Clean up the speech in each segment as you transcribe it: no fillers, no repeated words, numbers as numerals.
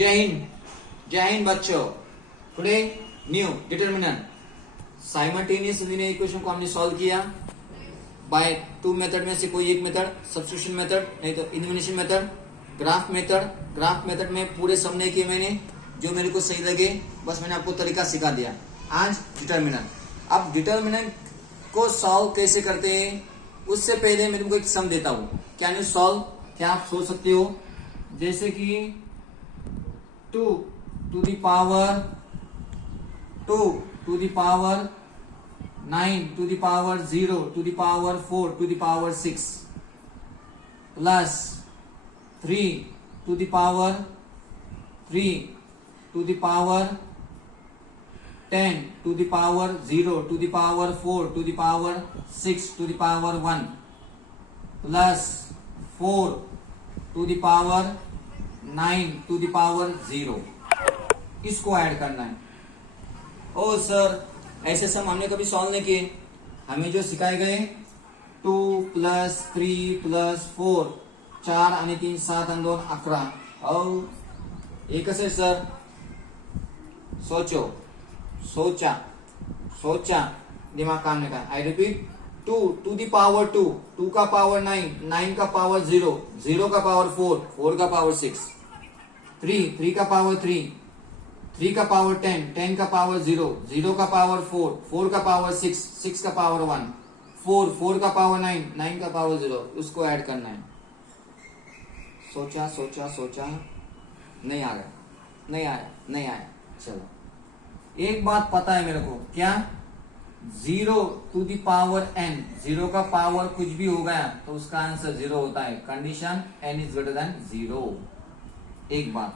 जय हिंद बच्चों। Today new determinant simultaneous linear equation को हमने सॉल्व किया बाय टू मेथड में से कोई एक मेथड, सब्स्टिट्यूशन मेथड नहीं तो elimination method, graph method. Graph method में पूरे सम नहीं किए मैंने, जो मेरे को सही लगे बस मैंने आपको तरीका सिखा दिया। आज डिटरमिनेंट। अब डिटरमिनेंट को सॉल्व कैसे करते हैं उससे पहले मैं तुमको एक सम देता हूं। क्या नहीं सॉल्व, क्या आप सोच सकते हो? जैसे कि 2 to the power 2 to the power 9 to the power 0 to the power 4 to the power 6 plus 3 to the power 3 to the power 10 to the power 0 to the power 4 to the power 6 to the power 1 plus 4 to the power 9 to the power 0। इसको add करना है। ओ sir, ऐसे सम हमने कभी solve नहीं किए। हमें जो सिखाए गए 2 + 3 + 4 4 आणि 3 7 आणि 2 11। और एक से सर सोचा दिमाग काम नहीं का। I repeat 2 to the power 2 2 का पावर 9 9 का पावर 0 0 का पावर 4 4 का पावर 6 3 का पावर 3 का पावर 10 10 का पावर 0 0 का पावर 4 4 का पावर 6 6 का पावर 1 4 का पावर 9 9 का पावर 0। उसको ऐड करना है। सोचा नहीं आया। चलो, एक बात पता है मेरे को। क्या? 0 to the power n, 0 का पावर कुछ भी हो गया तो उसका आंसर 0 होता है। Condition n is greater than 0। एक बात।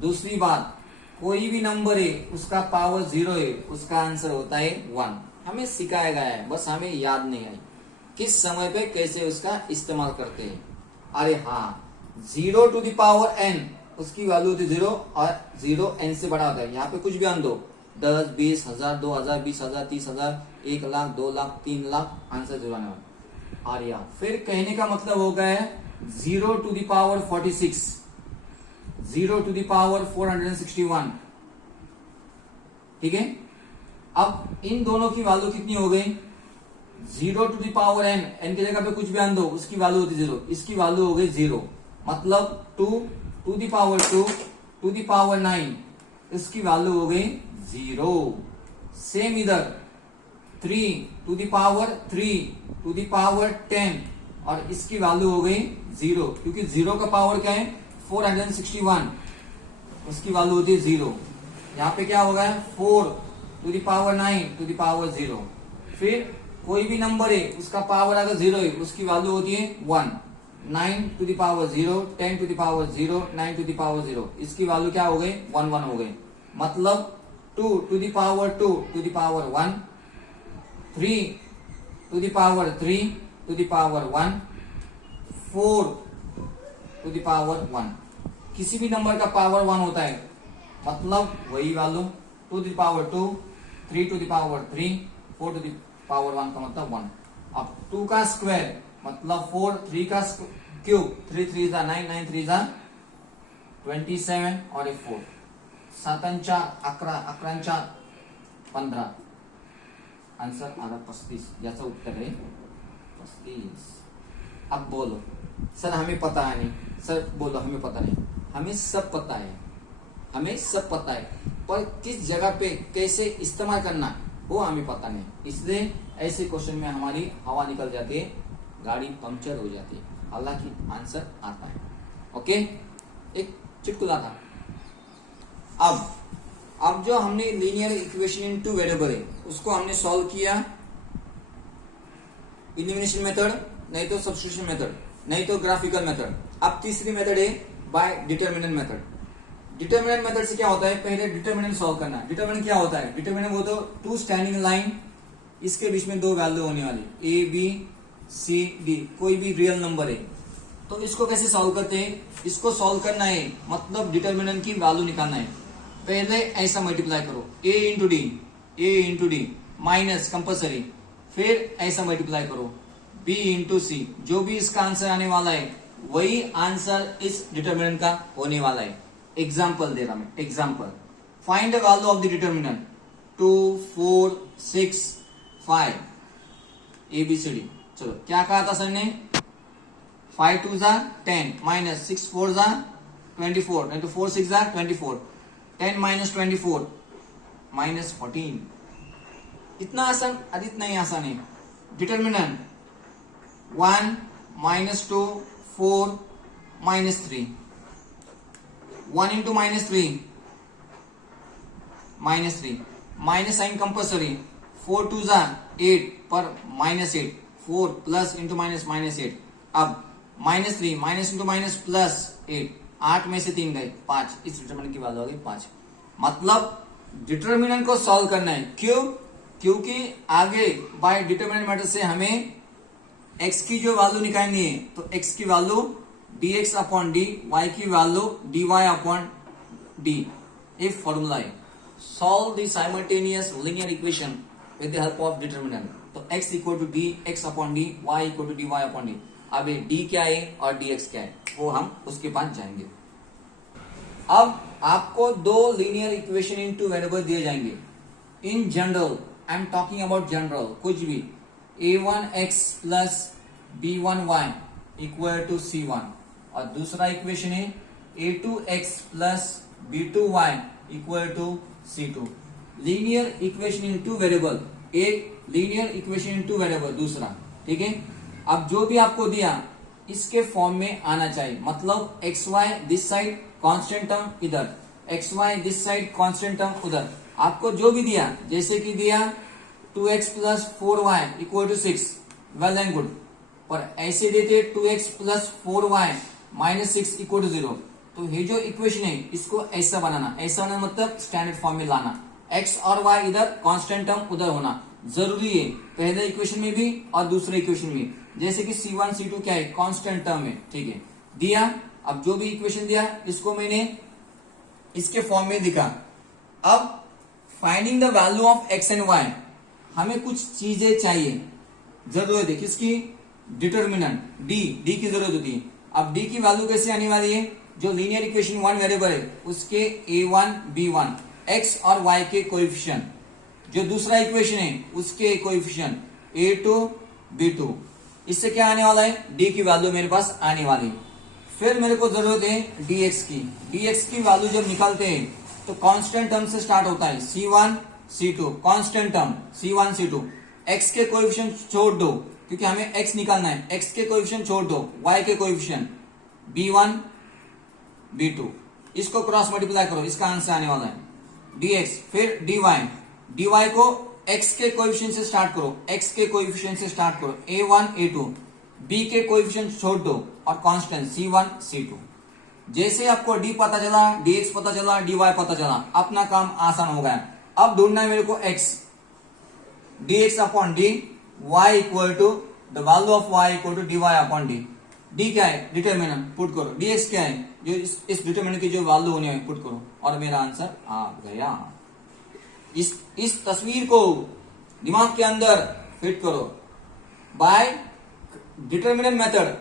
दूसरी बात, कोई भी नंबर है उसका पावर 0 है, उसका आंसर होता है 1। हमें सिखाया गया है, बस हमें याद नहीं आई किस समय पे कैसे उसका इस्तेमाल करते हैं। अरे हाँ, 0 to the power n उसकी वैल्यू होती है 0 और 0 n से बड़ा होता है। यहाँ पे कुछ भी आन दो, 10 20 1000 2000 20000 30000 1 लाख 2 लाख 3 लाख, आंसर 0 आने वाला। और या फिर कहने का मतलब हो गया है 0 to the power 46, 0 to the power 461। ठीक है, अब इन दोनों की वैल्यू कितनी हो गई? 0 to the power n, n की जगह पे कुछ भी आन दो, उसकी वैल्यू होती 0, इसकी वैल्यू हो गई 0। मतलब 2 to the power 2 to the power 9, इसकी वैल्यू हो गई 0। सेम इधर 3 to the power 3 to the power 10 और इसकी वैल्यू हो गई 0, क्योंकि 0 का पावर क्या है 461, उसकी वैल्यू होती है 0। यहाँ पे क्या होगा 4 to the power 9 to the power 0। फिर कोई भी नंबर है उसका पावर अगर 0 है उसकी वैल्यू होती है 1। 9 to the power 0, 10 to the power 0, 9 to the power 0, इसकी वैल्यू क्या हो गई 1 1 हो गई। मतलब 2 to the power 2 to the power 1, 3 to the power 3 to the power 1, 4 to the power 1। किसी भी नंबर का पावर 1 होता है मतलब वही value 2 to the power 2, 3 to the power 3, 4 to the power 1 का मतलब 1। अब 2 का स्क्वायर मतलब 4, 3 का क्यूब 3 3 9 9 3 27 और 4 7 4 11 11 4 15, आंसर आ रहा 35। याचा उत्तर है 35। अब बोलो सर हमें पता है नहीं। सर बोलो हमें पता नहीं। हमें सब पता है, पर किस जगह पे कैसे इस्तेमाल करना वो हमें पता नहीं। इसलिए ऐसे क्वेश्चन में हमारी हवा निकल जाती है, गाड़ी पंक्चर हो जाती है। हालांकि आंसर आता है। ओके, एक चुटकुला था। अब जो हमने लीनियर इक्वेशन इन 2 वेरिएबल है उसको हमने सॉल्व किया इलिमिनेशन मेथड, नहीं तो सब्स्टिट्यूशन मेथड, नहीं तो ग्राफिकल मेथड। अब तीसरी मेथड है by determinant method. Determinant method से क्या होता है, पहले डिटरमिनेंट सॉल्व करना है। डिटरमिनेंट क्या होता है? डिटरमिनेंट वो तो 2 स्टैंडिंग लाइन, इसके बीच में 2 वैल्यू होने वाली ए बी सी डी, कोई भी रियल नंबर है। तो इसको कैसे सॉल्व करते हैं? इसको सॉल्व करना है मतलब डिटरमिनेंट की वैल्यू निकालना है। पहले ऐसा मल्टीप्लाई करो ए इंटू डी माइनस कंपल्सरी, फिर ऐसा मल्टीप्लाई करो बी इंटू सी। जो भी इसका आंसर आने वाला है वही आंसर इस डिटरमिनेंट का होने वाला है। एग्जाम्पल दे रहा मैं, example. Find the value of the determinant 2 4 6 5 ABCD। चलो क्या कहा था सर ने, 5 2 जा 10 माइनस 6 4 जा 24, नहीं तो 4 6 जा 24, 10 माइनस 24 माइनस 14। इतना आसान? अरे इतना ही आसान है। Determinant 1 minus 2 4 minus 3, 1 into minus 3 minus 3, minus sign compulsory, 4 2 जा 8 पर minus 8, 4 plus into minus minus 8। अब minus 3 minus into minus plus 8, 8 में से 3 गए 5, इस डिटर्मिनेंट की वैल्यू आ गई 5। मतलब डिटर्मिनेंट को सॉल्व करना है। क्यों? क्योंकि आगे बाय डिटर्मिनेंट मेथड से हमें x की जो वैल्यू निकालनी है, तो x की value dx upon D, y की वैल्यू dy अपॉन डी। ये फॉर्मूला है। Solve the simultaneous linear equation with the help of determinant. तो x equal to dx upon D, y equal to dy upon D. अब ये d क्या है और dx क्या है, वो हम उसके पास जाएंगे। अब आपको दो linear equation in two variable दिए जाएंगे। In general, I am talking about general, कुछ भी, a1x plus b1y equal to c1, और दूसरा इक्वेशन है a2x plus b2y equal to c2। Linear equation in two variable, एक linear equation in two variable, दूसरा, ठीक है। अब जो भी आपको दिया इसके फॉर्म में आना चाहिए। मतलब x y this side constant term इधर, x y this side constant term उधर। आपको जो भी दिया, जैसे कि दिया 2x plus 4y equal to 6, well and good. पर ऐसे देते 2x plus 4y minus 6 equal to 0। तो ये जो इक्वेशन है इसको ऐसा बनाना, ऐसा बनाना मतलब स्टैंडर्ड फॉर्म में लाना। x और y इधर, कांस्टेंट टर्म उधर होना जरूरी है, पहले इक्वेशन में भी और दूसरे इक्वेशन में। जैसे कि c1 c2 क्या है, कांस्टेंट टर्म है, ठीक है, दिया। अब जो भी इक्वेशन दिया इसको मैंने इसके फॉर्म में दिखा। अब finding the value of x and y, हमें कुछ चीजें चाहिए, जरूरत है किसकी, डिटर्मिनेंट d की जरूरत होती है। अब d की वैल्यू कैसे आने वाली है, जो लीनियर इक्वेशन 1 वेरिएबल है उसके a1 b1 x और y के कोएफिशिएंट, जो दूसरा इक्वेशन है उसके कोएफिशिएंट a2 b2, इससे क्या आने वाला है, d की वैल्यू मेरे पास आने वाली है। फिर मेरे को जरूरत है dx की। dx की वैल्यू जब निकालते हैं तो कांस्टेंट टर्म से स्टार्ट होता है, c1 c2 constant term c1 c2। x के कोएफिशिएंट छोड़ दो क्योंकि हमें x निकालना है, x के कोएफिशिएंट छोड़ दो, y के कोएफिशिएंट b1 b2, इसको क्रॉस मल्टीप्लाई करो, इसका आंसर आने वाला है dx। फिर dy को x के कोएफिशिएंट से स्टार्ट करो, x के कोएफिशिएंट से स्टार्ट करो, a1 a2, b के कोएफिशिएंट छोड़ दो और कांस्टेंट c1 c2। जैसे आपको d पता चला, dx पता चला, dy पता चला, अपना काम आसान हो गया। अब ढूंढना है मेरे को x, dx upon D, y equal to the value of y equal to dy upon D. d क्या है, डिटर्मिनेंट, पुट करो। dx क्या है, जो इस डिटर्मिनेंट की जो वैल्यू होनी है पुट करो, और मेरा आंसर आ गया। इस तस्वीर को दिमाग के अंदर फिट करो। बाय डिटर्मिनेंट मेथड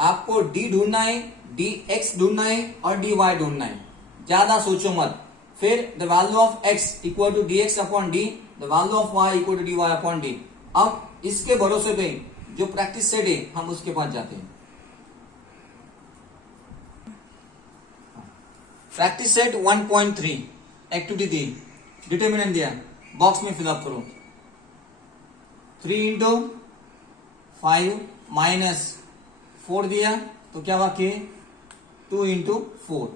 आपको d ढूंढना है, dx ढूंढना है और dy ढूंढना है, ज्यादा सोचो मत। फिर the value of x equal to dx upon D, the value of y equal to dy upon D. अब इसके भरोसे पे जो प्रैक्टिस सेट है हम उसके पास जाते हैं। प्रैक्टिस सेट 1.3 एक्टिविटी दी, डिटर्मिनेंट दिया, बॉक्स में फिलअप करो। 3 इंटू 5 माइनस 4 दिया तो क्या बाकी है, 2 इंटू 4,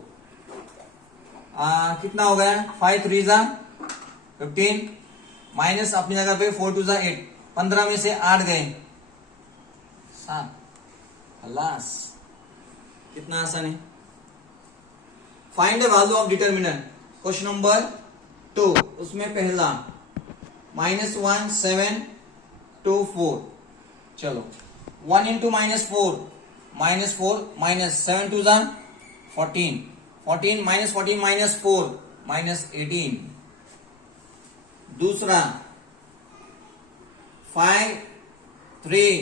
कितना हो गया, 5 3 जा 15 माइनस अपनी जगह पे 4 2 जा 8, 15 में से 8 गए 7, खलास। कितना आसान है। Find the value of determinant, question number 2, उसमें पहला -1 7 2 4। चलो 1 इंटू -4 -4 माइनस 7 2 जा 14, 14 माइनस 14 माइनस 4 माइनस 18। दूसरा 5 3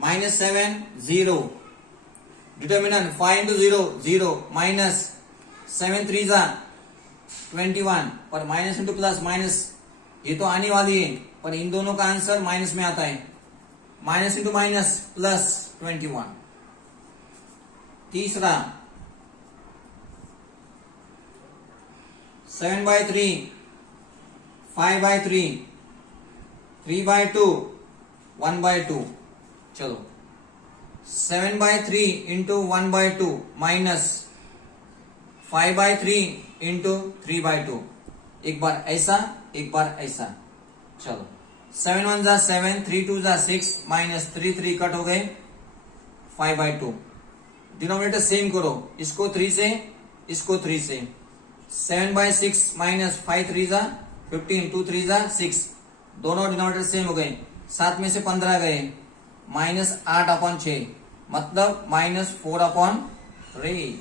-7 0, डिटर्मिनेंट 5 इंटू 0 0 माइनस 7 3 जा 21, पर माइनस इंटू प्लस माइनस ये तो आने वाली है, पर इन दोनों का आंसर माइनस में आता है। Minus into minus plus 21। तीसरा 7/3, 5/3, 3/2, 1/2। चलो 7/3 इंटू 1/2 माइनस 5/3 इंटू 3/2। एक बार ऐसा, एक बार ऐसा। चलो 7 1 जा 7, 3 2 जा 6, माइनस 3 3 कट हो गए, 5/2। डिनोमिनेटर सेम करो, इसको 3 से, इसको 3 से। 7/6 माइनस 5 3 जा 15, 2 3 जा 6, दोनों डिनोमिनेटर सेम हो गए। 7 में से 15 गए, माइनस 8/6, मतलब -4/3।